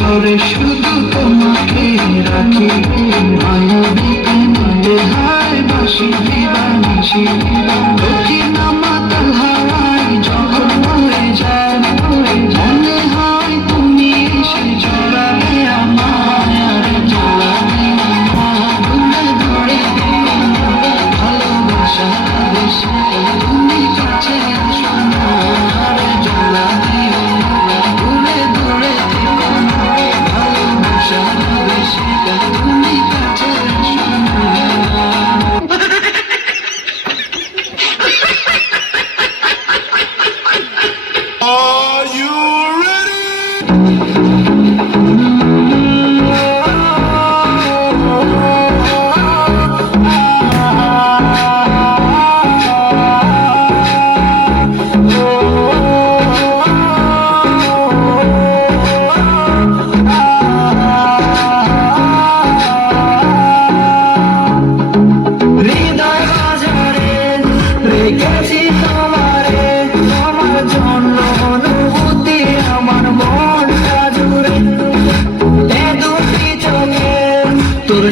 ঘরে শুধু তোমাকে রাখি, মায়াবী প্রেমে হায় বাসি দিবানিসি, দক্ষিণ মাতাল হারাই যখন হয়ে যায়, মনে হয় তুমি এসে জড়ালে আমায়, আর জড়ালে দূরে দূরে ভালোবাসা বেশি, তুমি কাছে আসো না, আর জড়ালে দূরে দূরে ভালোবাসা বেশি, তুমি কাছে আসো না। Are you ready? হৃদয় বাজারে রেখেছি তোমারে, তোমার জন্য অনুভূতি আমার মনটা জুড়ে, এ দুটি চোখে তোর